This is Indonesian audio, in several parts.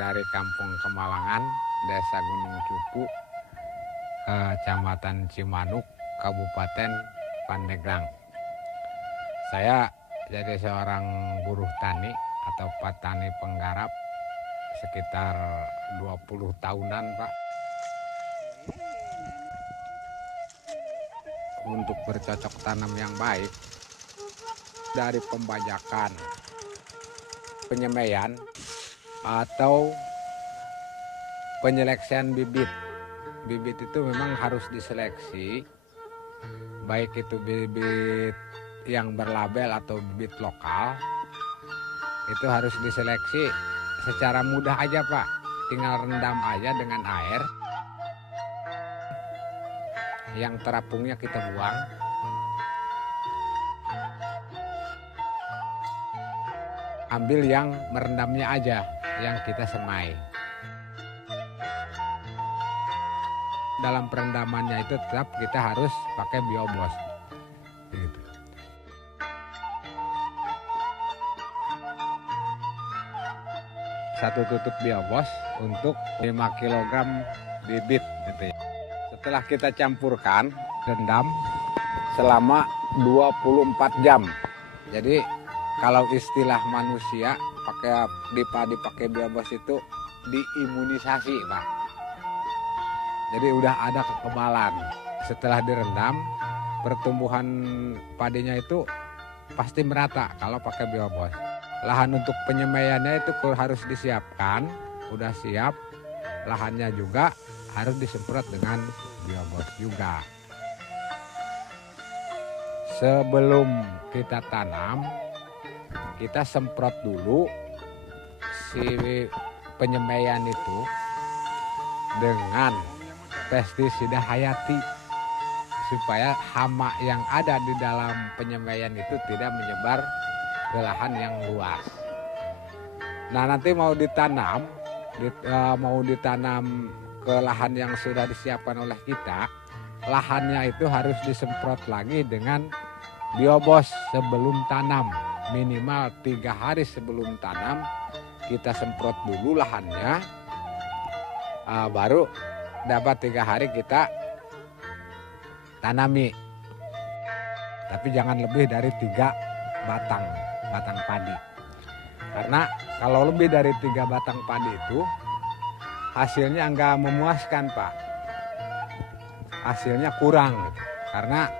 dari Kampung Kemalangan, Desa Gunung Cupu, Kecamatan Cimanuk, Kabupaten Pandeglang. Saya jadi seorang buruh tani atau petani penggarap sekitar 20 tahunan, Pak. Untuk bercocok tanam yang baik, dari pembajakan, penyemaian, atau penyeleksian bibit. Bibit itu memang harus diseleksi, baik itu bibit yang berlabel atau bibit lokal, itu harus diseleksi secara mudah aja, Pak. Tinggal rendam aja dengan air. Yang terapungnya kita buang. Ambil yang merendamnya aja, yang kita semai. Dalam perendamannya itu tetap kita harus pakai biobos. Gitu. Satu tutup biobos untuk 5 kg bibit. Gitu ya. Setelah kita campurkan, rendam selama 24 jam. Jadi kalau istilah manusia dipakai biobos itu diimunisasi, Pak. Jadi udah ada kekebalan. Setelah direndam, pertumbuhan padinya itu pasti merata kalau pakai biobos. Lahan untuk penyemaiannya itu harus disiapkan, udah siap. Lahannya juga harus disemprot dengan biobos juga. Sebelum kita tanam, kita semprot dulu si penyemaian itu dengan pestisida hayati supaya hama yang ada di dalam penyemaian itu tidak menyebar ke lahan yang luas. Nah, nanti mau ditanam ke lahan yang sudah disiapkan oleh kita, lahannya itu harus disemprot lagi dengan biobos sebelum tanam. Minimal 3 hari sebelum tanam kita semprot dulu lahannya, baru dapat 3 hari kita tanami. Tapi jangan lebih dari 3 batang padi. Karena kalau lebih dari 3 batang padi itu hasilnya enggak memuaskan, Pak. Hasilnya kurang gitu. Karena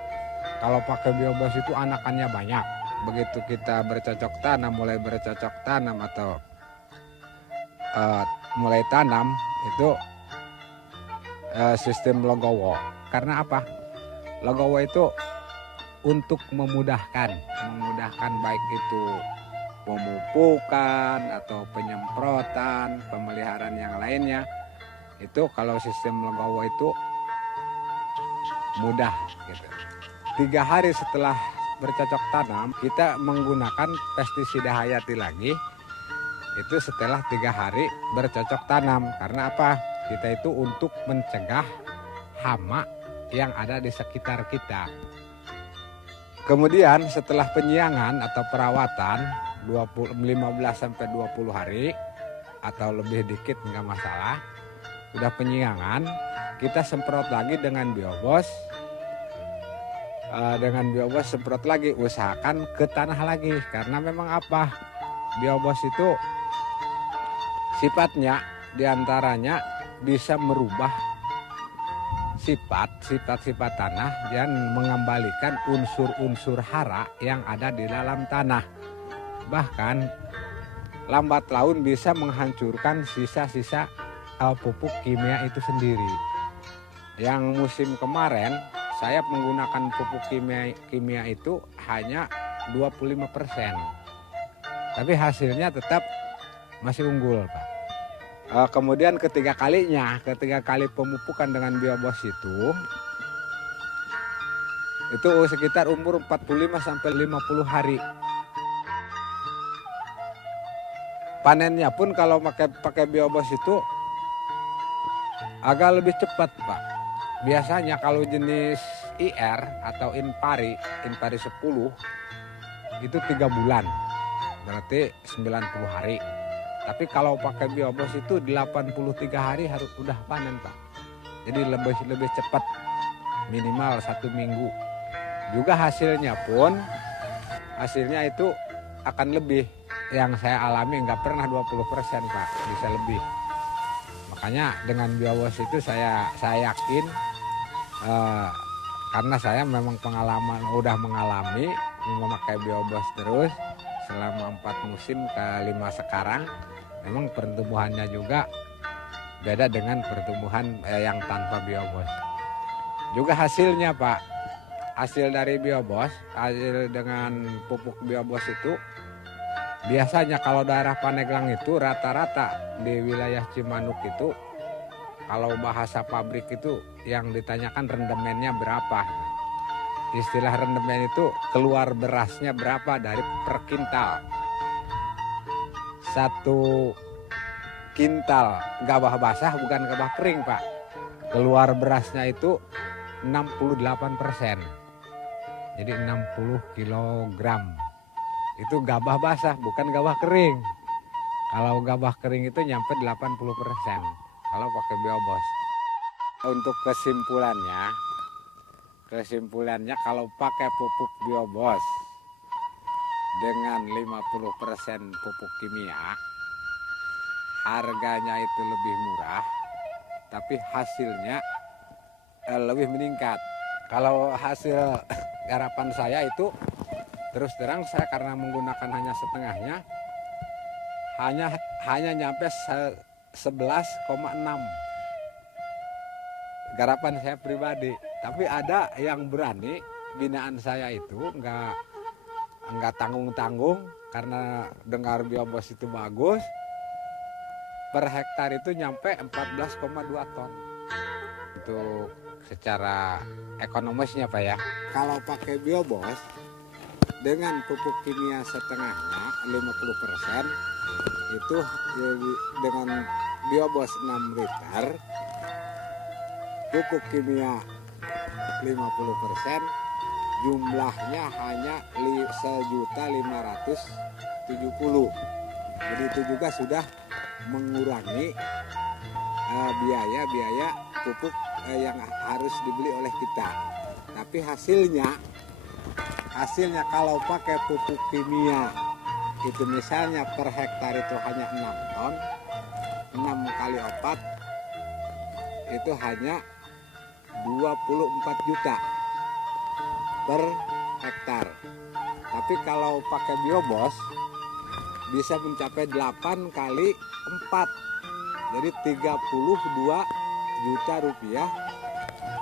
kalau pakai biobos itu anakannya banyak. Begitu kita mulai bercocok tanam atau mulai tanam itu sistem logowo. Karena apa? Logowo itu untuk memudahkan baik itu pemupukan atau penyemprotan, pemeliharaan yang lainnya. Itu kalau sistem logowo itu mudah gitu. 3 hari setelah bercocok tanam, kita menggunakan pestisida hayati lagi. Itu setelah 3 hari bercocok tanam. Karena apa? Kita itu untuk mencegah hama yang ada di sekitar kita. Kemudian setelah penyiangan atau perawatan 15-20 hari atau lebih dikit nggak masalah. Udah penyiangan, kita semprot lagi dengan biobos. Semprot lagi, usahakan ke tanah lagi. Karena memang apa? Biobos itu sifatnya diantaranya bisa merubah sifat tanah dan mengembalikan unsur-unsur hara yang ada di dalam tanah. Bahkan lambat laun bisa menghancurkan sisa-sisa pupuk kimia itu sendiri. Yang musim kemarin saya menggunakan pupuk kimia itu hanya 25%. Tapi hasilnya tetap masih unggul, Pak. Kemudian ketiga kali pemupukan dengan biobos itu sekitar umur 45-50 hari. Panennya pun kalau pakai biobos itu agak lebih cepat, Pak. Biasanya kalau jenis IR atau Inpari 10 itu 3 bulan, berarti 90 hari. Tapi kalau pakai biobos itu 83 hari harus udah panen Pak. Jadi lebih cepat, minimal 1 minggu. Juga hasilnya itu akan lebih. Yang saya alami nggak pernah 20% Pak, bisa lebih. Makanya dengan biobos itu saya yakin, karena saya memang udah mengalami memakai biobos terus selama 4 musim ke 5 sekarang. Memang pertumbuhannya juga beda dengan pertumbuhan yang tanpa biobos. Juga hasilnya Pak, hasil dari biobos, hasil dengan pupuk biobos itu biasanya kalau daerah Pandeglang itu rata-rata di wilayah Cimanuk itu, kalau bahasa pabrik itu yang ditanyakan rendemennya berapa. Istilah rendemen itu keluar berasnya berapa dari per kintal. 1 kintal gabah basah bukan gabah kering Pak. Keluar berasnya itu 68%. Jadi 60 kilogram. Itu gabah basah bukan gabah kering. Kalau gabah kering itu nyampe 80% kalau pakai biobos. Untuk kesimpulannya kalau pakai pupuk biobos dengan 50% pupuk kimia, harganya itu lebih murah, tapi hasilnya lebih meningkat. Kalau hasil garapan saya itu, terus terang saya karena menggunakan hanya setengahnya, hanya nyampe 11,6 garapan saya pribadi. Tapi ada yang berani, binaan saya itu nggak tanggung-tanggung, karena dengar biobos itu bagus, per hektar itu nyampe 14,2 ton. Untuk secara ekonomisnya Pak ya, kalau pakai biobos dengan pupuk kimia setengahnya 50%, itu dengan biobos 6 liter, pupuk kimia 50%, jumlahnya hanya 1.570.000. Jadi itu juga sudah mengurangi biaya pupuk yang harus dibeli oleh kita. Tapi hasilnya kalau pakai pupuk kimia itu misalnya per hektar itu hanya 6 ton, 6 kali 4 itu hanya 24 juta per hektar. Tapi kalau pakai biobos bisa mencapai 8 kali 4, jadi 32 juta rupiah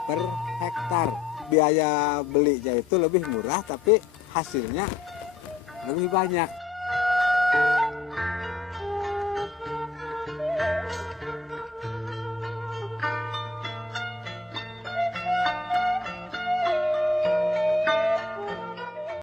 per hektar. Biaya belinya itu lebih murah, tapi hasilnya lebih banyak.